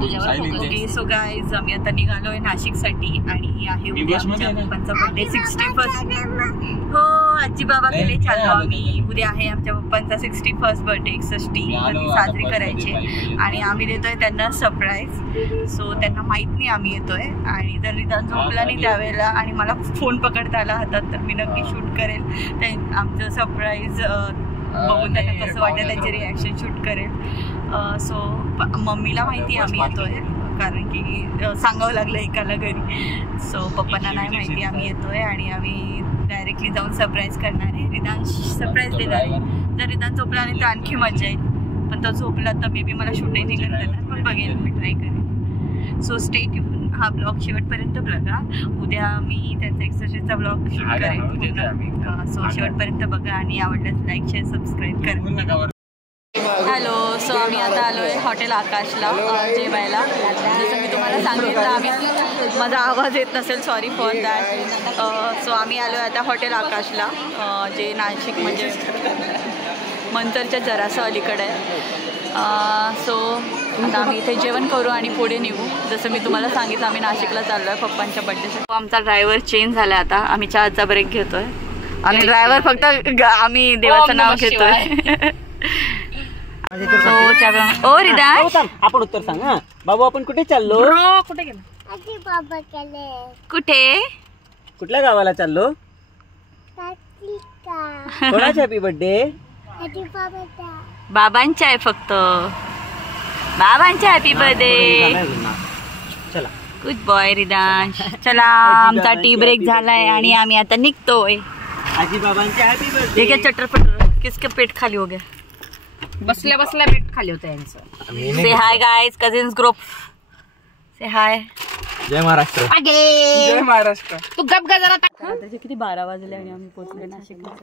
तुझ्यावर. Okay so guys आम्ही आता निघालोय नाशिकसाठी आणि आहे उद्या आमच्या पप्पांचा बर्थडे 61st. हो आजी बाबा गेले चाललो आम्ही. उद्या आहे आमच्या पप्पांचा 61st बर्थडे 61 ती साजरी करायची आणि आम्ही देतोय त्यांना सरप्राईज. सो त्यांना माहित नाही आम्ही येतोय आणि जर रिदान झोपला नाही त्यावेळेला आणि मला फोन पकडता आला हातात तर मी नक्की शूट करेल आमचं सरप्राईज बघून त्यांना कसं वाटेल त्यांचे रिॲक्शन शूट करेल. सो मम्मीला माहिती आम्ही येतोय कारण की सांगावं लागलं एकाला घरी. सो पप्पांना नाही माहिती आम्ही येतोय आणि आम्ही डायरेक्टली जाऊन सरप्राईज करणार आहे. रिदान सरप्राईज देणार आहे. जर रिदान झोपला नाही तर आणखी मजा येईल पण तो झोपला तर मे बी मला शूटही नाही करता येणार पण बघेल मी ट्राय करेन. So stay tune. हा ब्लॉग शेवटपर्यंत बघा. उद्या मी त्यांचा एक्सरसाइजचा ब्लॉग शूट करेन. सो शेवटपर्यंत बघा आणि आवडल्यास लाईक शेअर सबस्क्राईब करा. हॅलो. सो आम्ही आता आलो आहे हॉटेल आकाशला जेवायला. जसं मी तुम्हाला सांगितलं आम्ही माझा आवाज येत नसेल सॉरी फॉर दॅट. सो आम्ही आलो आहे आता हॉटेल आकाशला जे नाशिक म्हणजे मंतरच्या जरासं अलीकडे आहे. सो आता आम्ही इथे जेवण करू आणि पुढे निघू. जसं मी तुम्हाला सांगितलं आम्ही नाशिकला चाललो आहे पप्पांच्या बड्डेसाठी. आमचा ड्रायव्हर चेंज झाला आता. आम्ही चहाचा ब्रेक घेतोय आणि ड्रायव्हर फक्त आम्ही देवाचं नाव घेतोय. ओ रिदान आपण उत्तर सांग. बाबू आपण कुठे चाललो? कुठे गेलो? कुठे कुठल्या गावाला चाललो? कोणाचा हॅपी बर्थडे? बाबांचा आहे फक्त. बाबांचा हॅपी बर्थडे. चला गुड बॉय रिदान. चला आमचा टी ब्रेक झालाय आणि आम्ही आता निघतोय. आजी बाबांचे हॅपी बर्थडे. ठीक आहे चटरपटर. किसके पेट खाली हो गया. बसल्या बसल्या पेट खाली होतं यांचं. से हाय गाइस कजिन्स ग्रुप. से हाय. जय महाराष्ट्र. जय महाराष्ट्र. तू गप गा जरा. त्याचे किती 12 वाजले आणि आम्ही पोहोचले नाशिकला.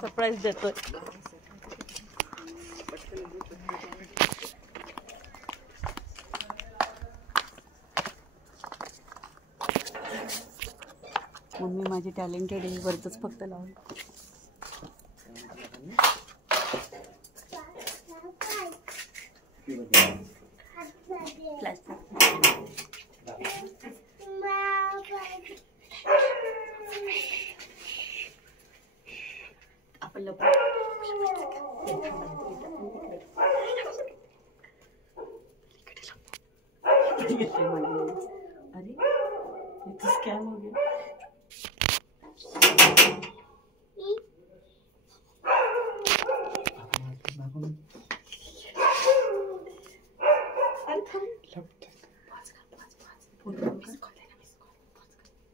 सरप्राईज देतोय. मम्मी माझी टॅलेंटेड आहे वरच फक्त लावून. आपण अरे स्कॅम हो गया.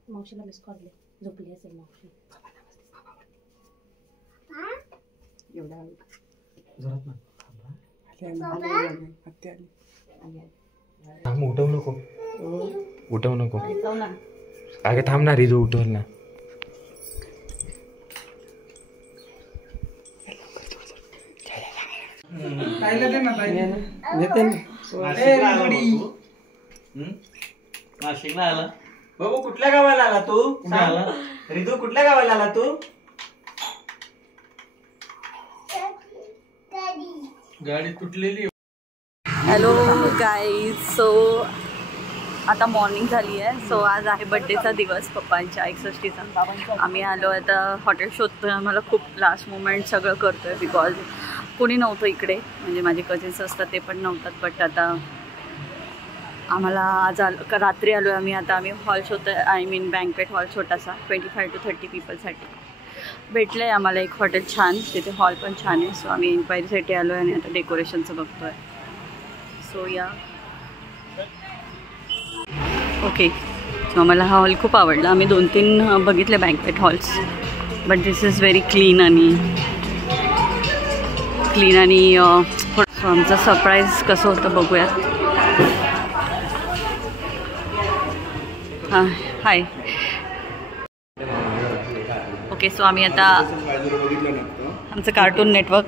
मावशीला मिस कॉल दे. झोपली असेल मावशी. एवढा जोरात ना. थांब उठवू नको. उठवू नको. अगं थांब ना रिजू उठवल ना. नाशिकला आला. बाबू कुठल्या गावाला आला तू? रिजू कुठल्या गावाला आला तू? गाडी तुटलेली. Hello guys. सो आता मॉर्निंग झाली आहे. सो आज आहे बड्डेचा दिवस पप्पांच्या 61चा. आम्ही आलो आता हॉटेल शोधतोय. आम्हाला खूप लास्ट मोमेंट सगळं करतोय बिकॉज कोणी नव्हतं इकडे. म्हणजे माझे कझिन्स असतात ते पण नव्हतात. बट आता आम्हाला आज रात्री आलो आहे आम्ही. आता आम्ही हॉल शोधतोय. आय मीन बँकवेट हॉल छोटासा 25 to 30 पीपलसाठी भेटलं आहे आम्हाला एक हॉटेल छान. तिथे हॉल पण छान आहे. सो आम्ही इन्क्वायरीसाठी आलो आहे आणि आता डेकोरेशनचं बघतो आहे. सो या ओके. सो आम्हाला हा हॉल खूप आवडला. आम्ही 2-3 बघितले banquet halls but this is very clean आणि सो आमचं सरप्राईज कसं होतं बघूयात. हां हाय. ओके. सो आम्ही आता आमचं कार्टून नेटवर्क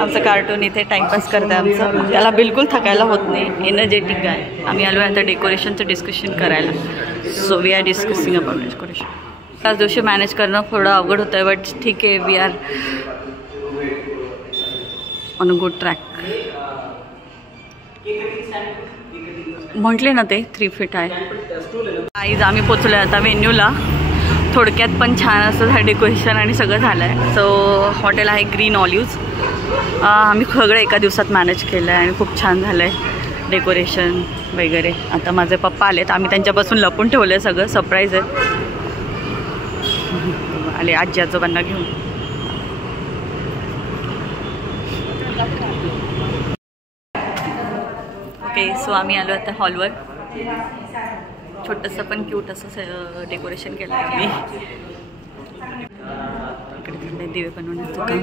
आमचं कार्टून इथे टाईमपास करतं आमचं. त्याला बिलकुल थकायला होत नाही. एनर्जेटिक आहे. आम्ही आलो आहे आता डेकोरेशनचं डिस्कशन करायला. So we are discussing about decoration. त्याच दिवशी मॅनेज करणं थोडं अवघड होतं आहे बट ठीक आहे. We are on a good track. म्हटले ना ते 3 फीट आहे. आईज आम्ही पोचलोय आता व्हेन्यूला. थोडक्यात पण छान असं डेकोरेशन आणि सगळं झालं आहे. सो हॉटेल आहे ग्रीन ऑलिव्ज. आम्ही सगळं एका दिवसात मॅनेज केलं आहे आणि खूप छान झालं आहे डेकोरेशन वगैरे. आता माझे पप्पा आलेत, आम्ही त्यांच्यापासून लपून ठेवलं आहे सगळं, सरप्राईज आहे. आले आजी आजोबांना घेऊन. ओके, सो आम्ही आलो आता हॉलवर. छोटंसं पण क्यूट असं डेकोरेशन केलं आहे आम्ही. इकडे दिवे बनवण्याचं काम.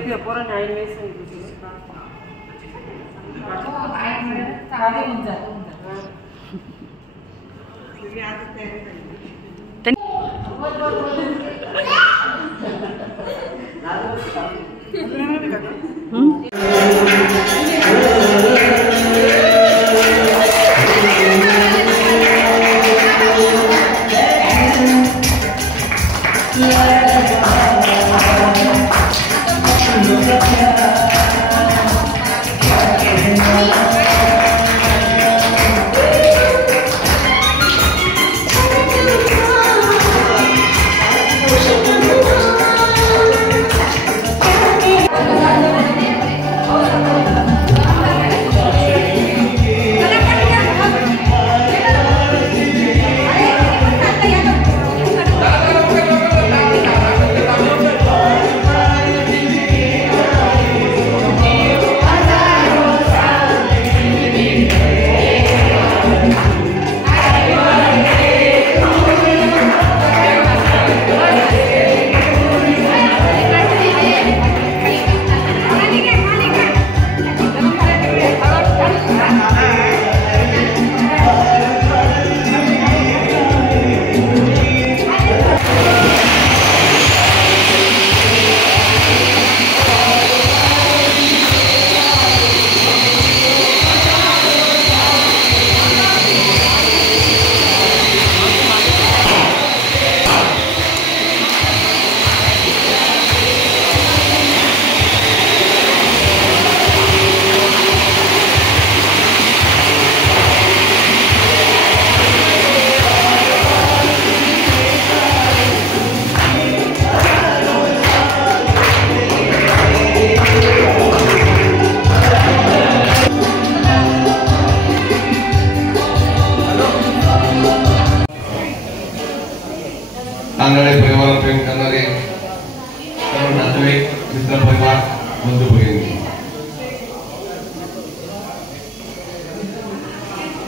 तांदळे परिवार प्रेम करणारे सर्व नातेवाईक, मित्र परिवार, बंधू भगिनी,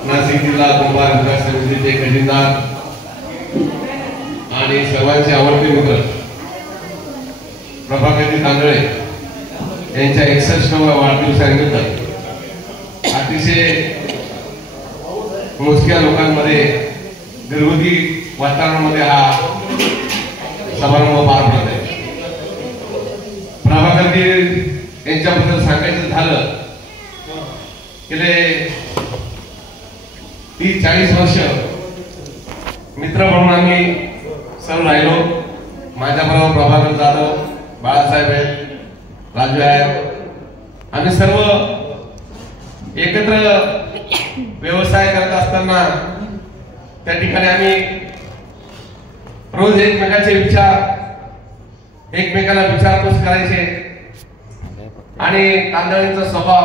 नाशिक जिल्हा कुंभार विकास समितीचे खजिनदार आणि सर्वांचे आवडते मित्र प्रभाकरजी तांदळे यांच्या 61व्या वाढदिवसानिमित्त अतिशय मोजक्या लोकांमध्ये घरगुती वातावरणामध्ये हा समारंभ पार पडत आहे. प्रभाकरजी यांच्याबद्दल सांगायचं झालं गेले 30-40 वर्ष मित्र म्हणून आम्ही सर्व राहिलो. माझ्याबरोबर प्रभाकर जाधव, बाळासाहेब आहेत, राजू आहेत. आम्ही सर्व एकत्र व्यवसाय करत असताना त्या ठिकाणी आम्ही रोज एकमेकाचे विचार, एकमेकाला विचारपूस करायचे. आणि तांदळींचा स्वभाव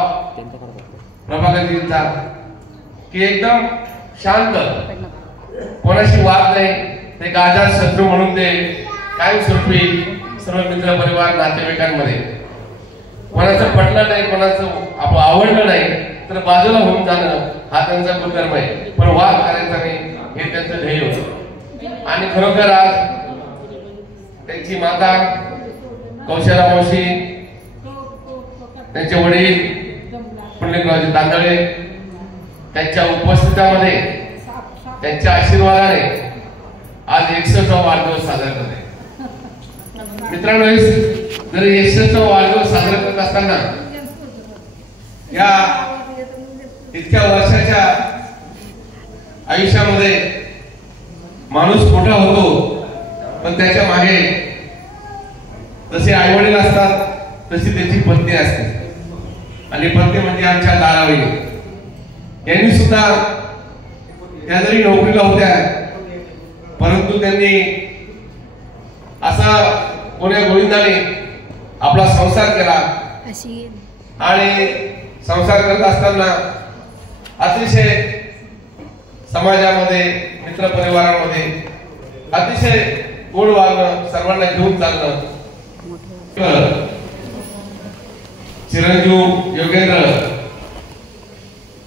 प्रभाकरजींचा की एकदम शांत, कोणाशी वाद नाही. ते आजाद शत्रू म्हणून ते कायमस्वरूपी सर्व मित्र परिवार नातेवाईकांमध्ये कोणाचं पटलं नाही, कोणाचं आवडलं नाही तर बाजूला होऊन जाणं हा त्यांचा गुणधर्म आहे. पण वाद करायचा नाही हे त्यांचं ध्येय होतं. आणि खरोखर आज त्यांची माता कौशला मावशी, त्यांचे वडील पुंडलिकरावजी तांदळे त्यांच्या उपस्थितीमध्ये, त्यांच्या आशीर्वादाने आज 61वा वाढदिवस साजरा करते. मित्रांनो, जर 61वा वाढदिवस साजरा करत असताना या इतक्या वर्षाच्या आयुष्यामध्ये माणूस मोठा होतो, पण त्याच्या मागे जसे आई वडील असतात तशी त्याची पत्नी असते. आणि पत्नी म्हणजे आमच्या दारावळी. यांनी सुद्धा त्या जरी नोकरीला होत्या परंतु त्यांनी असा कोण्या गोविंदाने आपला संसार केला आणि संसार करत असताना अतिशय समाजामध्ये मित्र परिवारामध्ये अतिशय गोड वागणं, सर्वांना घेऊन चालणं. चिरंजीव योगेंद्र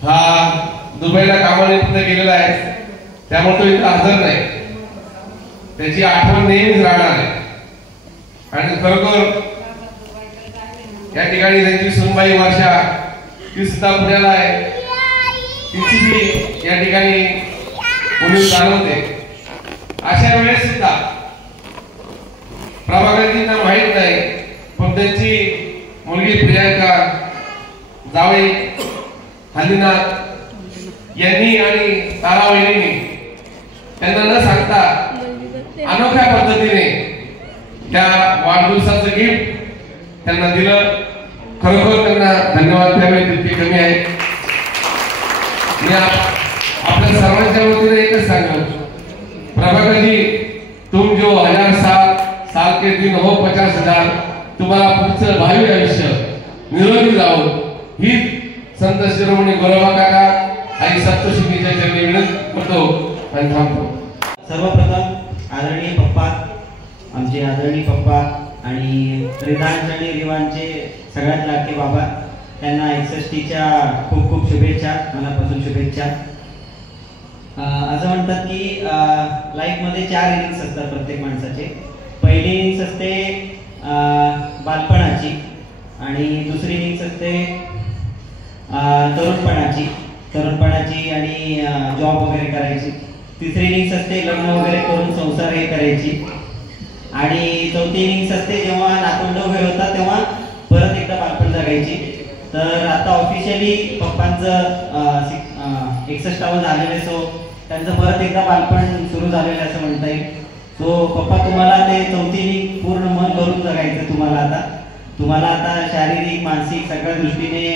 हा दुबईला कामानिमित्त गेलेला आहे, त्यामुळे तो इथं हजर नाही. त्याची आठवण नेहमीच राहणार आहे. आणि खरोखर या ठिकाणी त्यांची सुनबाई वर्षा ती सुद्धा पुण्याला आहे. तिची बी या ठिकाणी पुणे चालवते. अशा वेळेस सुद्धा प्रभाकरजींना माहित नाही पण त्यांची मुलगी प्रियांका, जावई हल्लीनाथ यांनी आणि तारावहिनींनी त्यांना न सांगता अनोख्या पद्धतीने त्या वाढदिवसाचं गिफ्ट त्यांना दिलं. खरोखर त्यांना धन्यवाद द्यावे तितके कमी आहे. मी आपल्या सर्वांच्या वतीने एकच सांगतो, प्रभाकर जी तुम जो 1000 साल के दिन हो 50,000, तुम्हाला पुढचं भावी आयुष्य निरोगी जावं ही संत शिरोमणी गोरोबा काका आणि सप्तशृंगीच्या चरणी विनंती करतो आणि थांबतो. सर्वप्रथम आदरणीय पप्पा, आमचे आदरणीय पप्पा आणि रिदांश आणि रिवांचे सगळ्यात लाडके बाबा, त्यांना 61च्या खूप खूप शुभेच्छा, मनापासून शुभेच्छा. असं म्हणतात की लाईफमध्ये 4 इनिंग्स असतात प्रत्येक माणसाचे. पहिली इनिंग्स असते बालपणाची, आणि दुसरी इनिंग्स असते तरुणपणाची आणि जॉब वगैरे करायची. तिसरी इनिंग्स असते लग्न वगैरे करून संसार हे करायची. आणि चौथी इनिंग्स असते जेव्हा नातवंड वगैरे होतात तेव्हा परत एकदा बालपण जगायची. तर आता ऑफिशियली पप्पांचं 61 झालेलं आहे, सो त्यांचं परत एकदा बालपण सुरू झालेलं आहे असं म्हणता येईल. सो पप्पा तुम्हाला ते चौथी इनिंग पूर्ण मन भरून जगायचं. तुम्हाला आता शारीरिक मानसिक सगळ्या दृष्टीने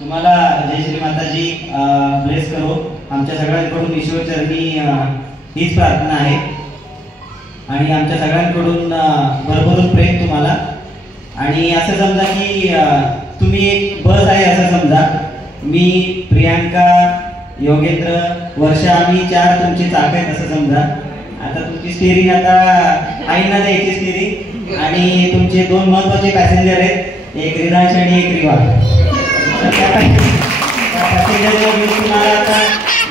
तुम्हाला जय श्री माताजी ब्लेस करो. आमच्या सगळ्यांकडून ईश्वर चरणी हीच प्रार्थना आहे. आणि आमच्या सगळ्यांकडून भरभरून प्रेम तुम्हाला. आणि असं समजा की तुम्ही एक बस आहे असं समजा. मी, प्रियांका, योगेंद्र, वर्षा, आम्ही 4 तुमचे चाक आहेत असं समजा. आता तुमची स्टिअरिंग आता आईना द्यायची स्टिअरिंग, आणि तुमचे 2 महत्वाचे पॅसेंजर आहेत, एक रिदांश आणि एक रिवा. पॅसेंजरला घेऊन तुम्हाला आता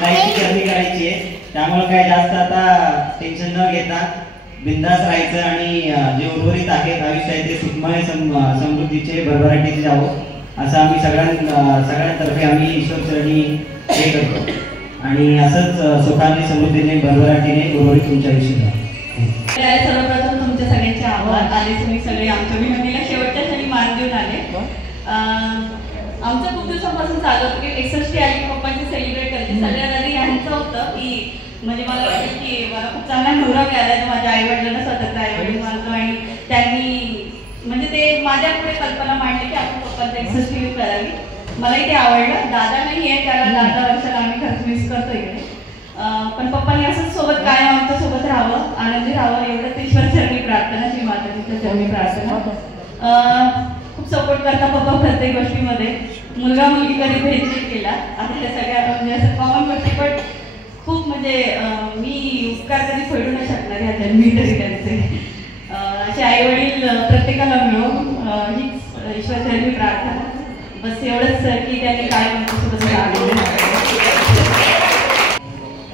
लाईफची जर्नी करायची आहे. त्यामुळे काय जास्त आता टेन्शन न घेता बिंदास राहायचं आणि जे उर्वरित आहेत आयुष्य आहे ते सुखमय समृद्धीचे भरभराटीचे जावं असं आम्ही सगळ्यांतर्फे आम्ही ईश्वर चरणी हे करतो. आणि असंच सुखाने समृद्धीने भरभराटीने उर्वरित तुमच्या आयुष्यात. सर्वप्रथम तुमच्या सगळ्यांचे आभार. आले तुम्ही सगळे आमच्या विनंतीला शेवटच्या क्षणी मान देऊन आले. आमचं खूप दिवसापासून चालू होतं की 61 आली पप्पांची सेलिब्रेट करायची. सगळ्यात आधी यांचं होतं की म्हणजे मला वाटतं की मला खूप चांगला नवरा मिळाला आहे. माझ्या आईवडिलांना स्वतंत्र आईवडील मानतो आणि त्यांनी म्हणजे ते माझ्या पुढे कल्पना मांडली की आपण पप्पांचा 61 करावी. मलाही ते आवडलं. दादा नाही आहे, त्याला 10 वर्षाला आम्ही खरंच मिस करतो इकडे. पण पप्पांनी असंच सोबत कायम आमच्या सोबत राहावं, आनंदी राहावं एवढंच ईश्वर चरणी प्रार्थना, श्री माताजीच्या चरणी प्रार्थना. खूप सपोर्ट करता पप्पा प्रत्येक गोष्टीमध्ये. मुलगा मुलगी कधी भेद नाही केला. आता त्या सगळ्या म्हणजे असं कॉमन गोष्टी, पण खूप म्हणजे मी उपकार कधी फेडू नाही शकणार ह्या जन्मी तरी त्यांचे. असे आई वडील प्रत्येकाला मिळो हीच ईश्वर चरणी प्रार्थना. बस एवढंच की त्यांनी काय आमच्यासोबत आनंद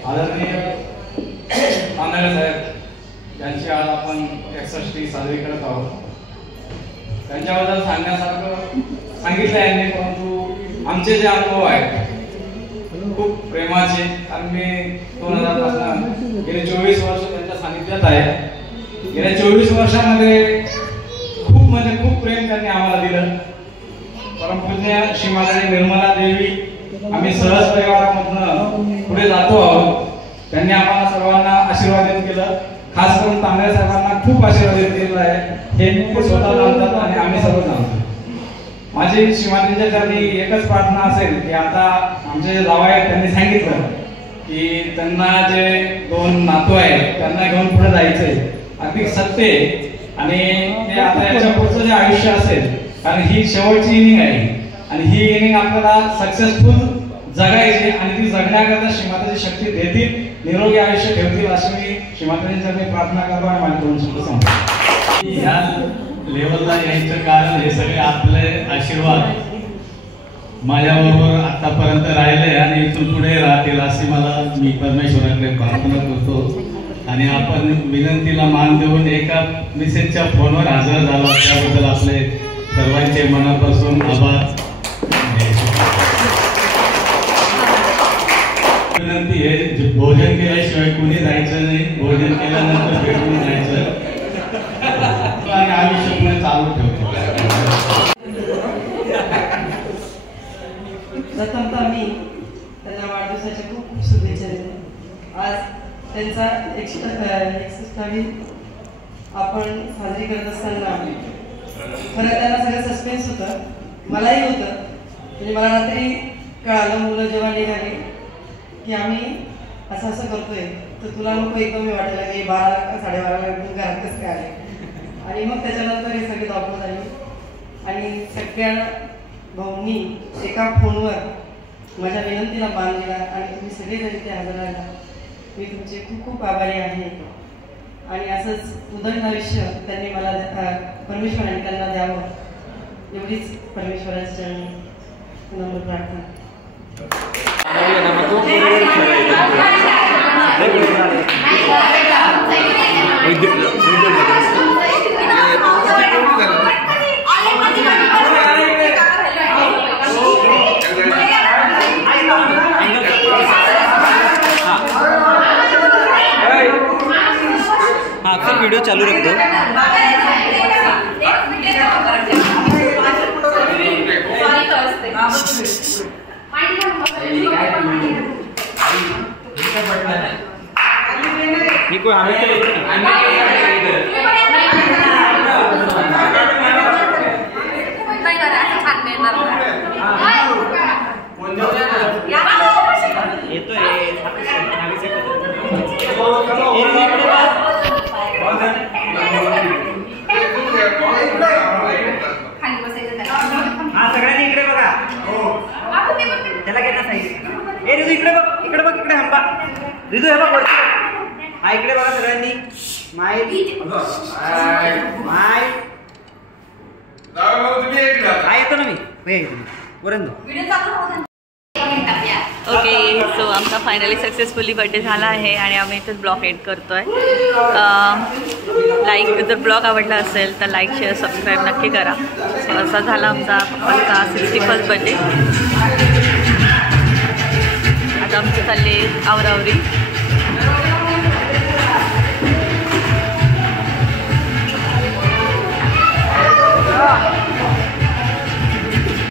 आदरणीय आंधळे साहेब यांची आज आपण 61 साजरी करत आहोत. त्यांच्याबद्दल सांगण्यासारखं सांगितलं यांनी, परंतु आमचे जे अनुभव आहेत खूप प्रेमाचे. कारण मी 2000 पासून गेले 24 वर्ष त्यांच्या सानिध्यात आहे. गेल्या 24 वर्षामध्ये खूप म्हणजे खूप प्रेम त्यांनी आम्हाला दिलं. परमपूज्य श्री माता निर्मला देवी, आम्ही सहज परिवारामधनं पुढे जातो आहोत. त्यांनी आम्हाला सर्वांना आशीर्वादित केलं. खास करून तांबे साहेबांना खूप आशीर्वादित केलं आहे. हे स्वतः जाणतात आणि आम्ही सर्व जाणतो. माझी श्रीमातांच्या चरणी एकच प्रार्थना असेल की आता आमचे जे जावई आहेत त्यांनी सांगितलं की त्यांना जे 2 नातू आहेत त्यांना घेऊन पुढे जायचंय, अगदी सत्य आणि ते आता याच्या पुढचं जे आयुष्य असेल, कारण ही शेवटची इनिंग आहे आणि ही इनिंग आपल्याला सक्सेसफुल जगायची आणि ती जगण्याकरता श्रीमाताची शक्ती देतील, निरोगी आयुष्य ठेवतील अशी मी श्रीमातांच्या मी प्रार्थना करतो आणि माझे 2 शब्द सांगतो. ह्या लेवलला यायचं कारण हे सगळे आपले आशीर्वाद माझ्याबरोबर आतापर्यंत राहिले आणि इथून पुढे राहतील अशी मी परमेश्वराकडे प्रार्थना करतो. आणि आपण विनंतीला मान देऊन एका मेसेजच्या फोनवर हजर झालो त्याबद्दल आपले सर्वांचे मनापासून आभार. विनंती आहे, भोजन केल्याशिवाय कुणी जायचं नाही, भोजन केल्यानंतर भेटून जायचं आणि आयुष्य पुढे चालू ठेवतो. प्रथमतः मी त्यांना वाढदिवसाच्या खूप खूप शुभेच्छा देते. आज त्यांचा 61वी आपण साजरी करत असताना खरं त्यांना सगळं सस्पेन्स होतं, मलाही होतं. म्हणजे मला रात्री कळालं मुलं जेव्हा निघाली की आम्ही असं असं करतोय, तर तुला नको एकदम वाटलं की 12 का 12:30 घरात कसं काय आले. आणि मग त्याच्यानंतर हे सगळे धावपळ झाली आणि सगळ्या भाऊंनी एका फोनवर माझ्या विनंतीला मान दिला आणि तुम्ही सगळेजण इथे हजर राहिला. मी तुमचे खूप खूप आभारी आहे. आणि असंच उदंड आयुष्य त्यांनी मला परमेश्वराने त्यांना द्यावं एवढीच परमेश्वराच्या चरणी नम्र प्रार्थना. फिर वीडियो चालू रख दो. सगळ्यांनी इकडे बघा, त्याला घेणार नाही. ए रिजू इकडे बघ, इकडे बघ, इकडे हंबा रिजू, हे बघ वरती. हा इकडे बघा सगळ्यांनी. माय येतो ना मी वरंदो. ओके, सो आमचा फायनली सक्सेसफुली बर्थडे झाला आहे आणि आम्ही इथेच ब्लॉग एंड करतोय. लाईक जर ब्लॉग आवडला असेल तर लाईक शेअर सबस्क्राईब नक्की करा. सो असा झाला आमचा पप्पांचा 61st बर्थडे. आता आमचे चालले आवरावरी.